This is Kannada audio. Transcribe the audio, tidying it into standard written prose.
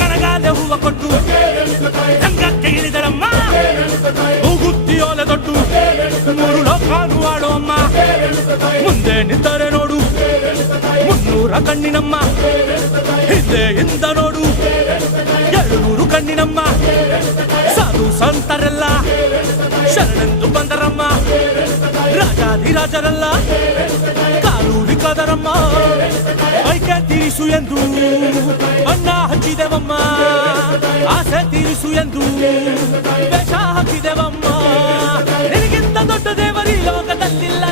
ಕಣಗಾಲೆ ಹೂವ ಕೊಟ್ಟು ರಂಗಕ್ಕೆ ಇಳಿದಳಮ್ಮ ಮೂಗುತ್ತಿಯೋಲೆ ದೊಡ್ಡು ಮೂರು ಲೋಕಾನು ಆಡೋ ಅಮ್ಮ ಮುಂದೆ ನಿಂತರೆ ನೋಡು 300 ಕಣ್ಣಿನಮ್ಮ ಹಿಂದೆಯಿಂದ ನೋಡು 200 ಕಣ್ಣಿನಮ್ಮ ಸಾಧು ಸಂತರೆಲ್ಲ ಶರಣೆಂದು ಬಂದರಮ್ಮ ರಾಜಾಧಿರಾಜರೆಲ್ಲ ಕಾಲೂರಿ ಕದರಮ್ಮ ಐಕೆ ತೀರಿಸು ಎಂದು ಬಣ್ಣ ಹಚ್ಚಿದೆವಮ್ಮ ಆಸೆ ತೀರಿಸು ಎಂದು ವೇಷ ಹಾಕಿದೆವಮ್ಮ ನಿನಗಿಂತ ದೊಡ್ಡ ದೇವರಿ ಲೋಕದಲ್ಲಿಲ್ಲ